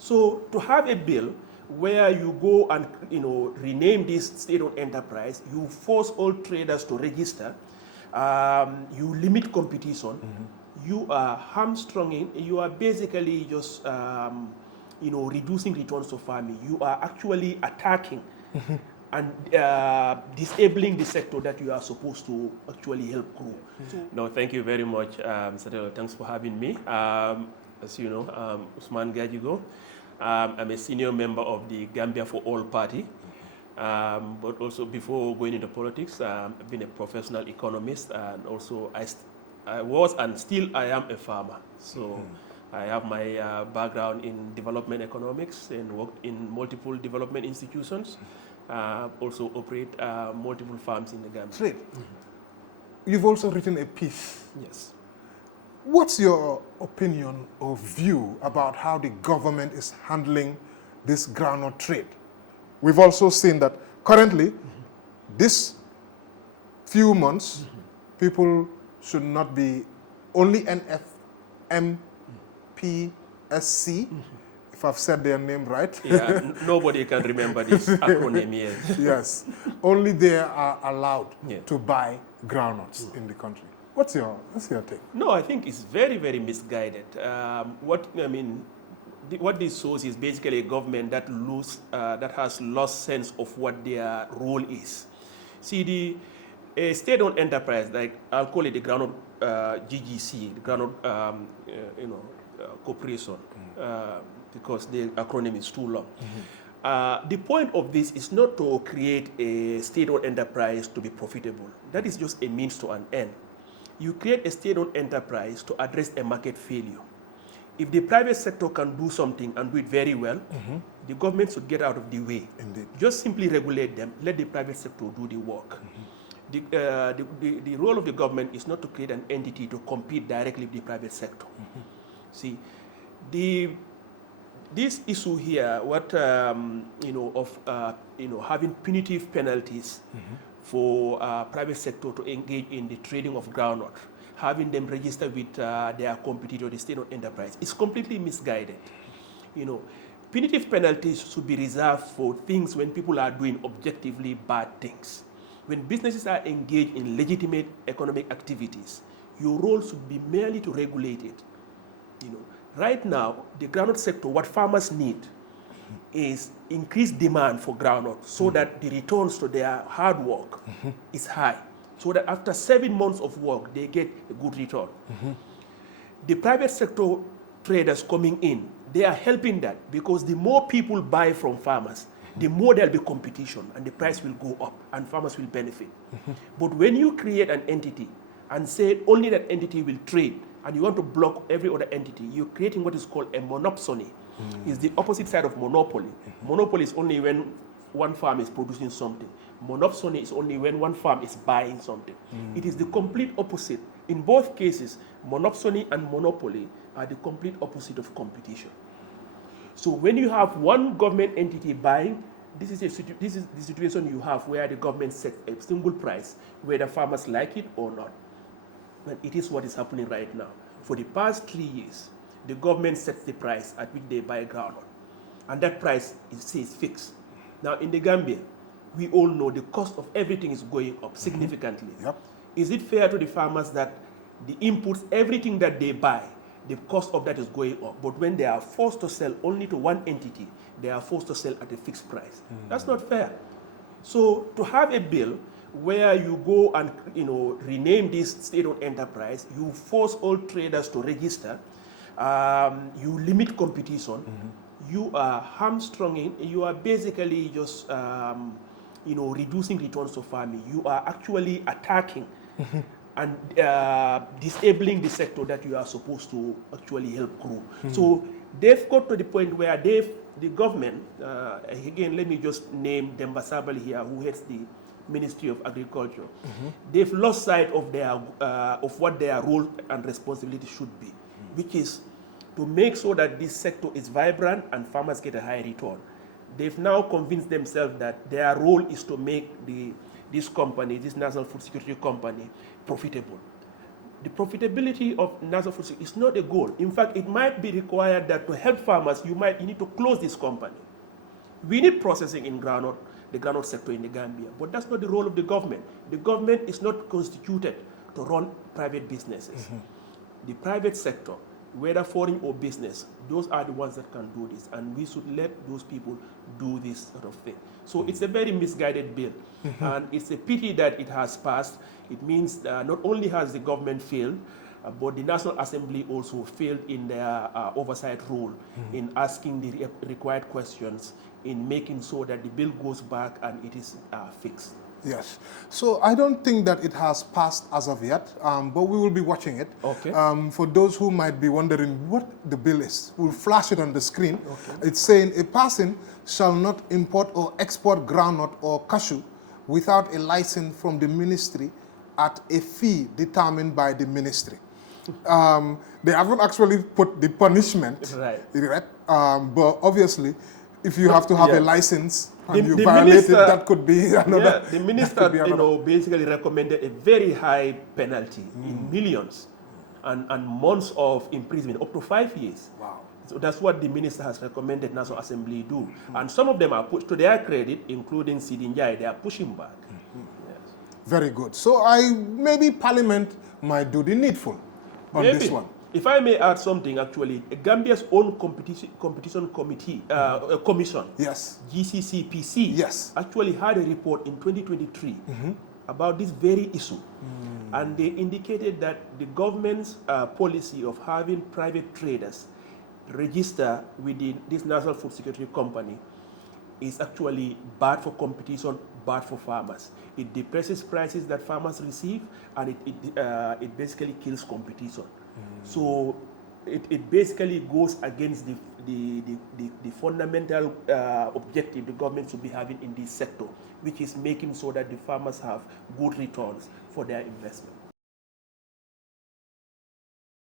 So to have a bill where you go and rename this state-owned enterprise, you force all traders to register, you limit competition, you are hamstringing, you are basically just reducing returns to farming. You are actually attacking and disabling the sector that you are supposed to actually help grow. No, thank you very much, Mr. Taylor. Thanks for having me. As you know, Ousman Gajigo. I'm a senior member of the Gambia for All Party. But also before going into politics, I've been a professional economist, and also I was and still I am a farmer. So I have my background in development economics and worked in multiple development institutions. Also operate multiple farms in the Gambia. Great. You've also written a piece. Yes. What's your opinion or view about how the government is handling this groundnut trade? We've also seen that currently, this few months, people should not be only NFMPSC, if I've said their name right. Yeah, nobody can remember this acronym yet. Yes, only they are allowed to buy groundnuts in the country. What's your take? No, I think it's very, very misguided. What this shows is basically a government that has lost sense of what their role is. See, a state-owned enterprise, like I'll call it the Groundnut GGC, the Groundnut Corporation, because the acronym is too long. The point of this is not to create a state-owned enterprise to be profitable. That is just a means to an end. You create a state-owned enterprise to address a market failure. If the private sector can do something and do it very well, the government should get out of the way. Indeed. Just simply regulate them, let the private sector do the work. The role of the government is not to create an entity to compete directly with the private sector. See, this issue here, having punitive penalties for private sector to engage in the trading of groundnut, having them register with their competitor, the state-owned enterprise, is completely misguided. Punitive penalties should be reserved for things when people are doing objectively bad things. When businesses are engaged in legitimate economic activities, your role should be merely to regulate it. Right now, the groundnut sector, what farmers need is increased demand for groundnut so that the returns to their hard work is high, so that after 7 months of work, they get a good return. The private sector traders coming in, they are helping that, because the more people buy from farmers, the more there'll be competition and the price will go up and farmers will benefit. But when you create an entity and say only that entity will trade, and you want to block every other entity, you're creating what is called a monopsony. It's the opposite side of monopoly. Monopoly is only when one farm is producing something. Monopsony is only when one farm is buying something. It is the complete opposite. In both cases, monopsony and monopoly are the complete opposite of competition. So when you have one government entity buying, this is the situation you have where the government sets a single price, whether farmers like it or not. And it is what is happening right now. For the past 3 years, the government sets the price at which they buy groundnut. And that price is fixed. Now in the Gambia, we all know the cost of everything is going up significantly. Is it fair to the farmers that the inputs, everything that they buy, the cost of that is going up, but when they are forced to sell only to one entity, they are forced to sell at a fixed price? That's not fair. So to have a bill where you go and rename this state-owned enterprise, you force all traders to register, you limit competition, you are hamstringing, you are basically just reducing returns to farming. You are actually attacking and disabling the sector that you are supposed to actually help grow. So they've got to the point where the government, again, let me just name Demba Sabali here, who heads the Ministry of Agriculture. They've lost sight of what their role and responsibility should be, which is to make sure that this sector is vibrant and farmers get a high return. They've now convinced themselves that their role is to make this company, this National Food Security Company, profitable. the profitability of national food sector is not a goal. In fact, it might be required that to help farmers, you need to close this company. We need processing in groundnut, the groundnut sector in the Gambia, but that's not the role of the government. The government is not constituted to run private businesses. The private sector, whether foreign or business, those are the ones that can do this, and we should let those people do this sort of thing. So it's a very misguided bill, and it's a pity that it has passed. It means not only has the government failed, but the National Assembly also failed in their oversight role in asking the required questions, in making sure that the bill goes back and it is fixed. Yes. So I don't think that it has passed as of yet, but we will be watching it. Okay. For those who might be wondering what the bill is, we'll flash it on the screen. Okay. It's saying a person shall not import or export groundnut or cashew without a license from the ministry at a fee determined by the ministry. They haven't actually put the punishment, right? But obviously, if you have to have a license and you violate it, that could be another. Yeah, the minister, basically recommended a very high penalty in millions and months of imprisonment, up to 5 years. Wow. So that's what the minister has recommended National Assembly do. And some of them are pushed, to their credit, including Sidinjai, they are pushing back. Yes. Very good. So maybe Parliament might do the needful on this one. If I may add something, actually, Gambia's own competition committee, commission, yes, GCCPC, yes, actually had a report in 2023 about this very issue. And they indicated that the government's policy of having private traders register within this National Food Security Company is actually bad for competition, bad for farmers. It depresses prices that farmers receive, and it basically kills competition. So it basically goes against the fundamental objective the government should be having in this sector, which is making sure that the farmers have good returns for their investment.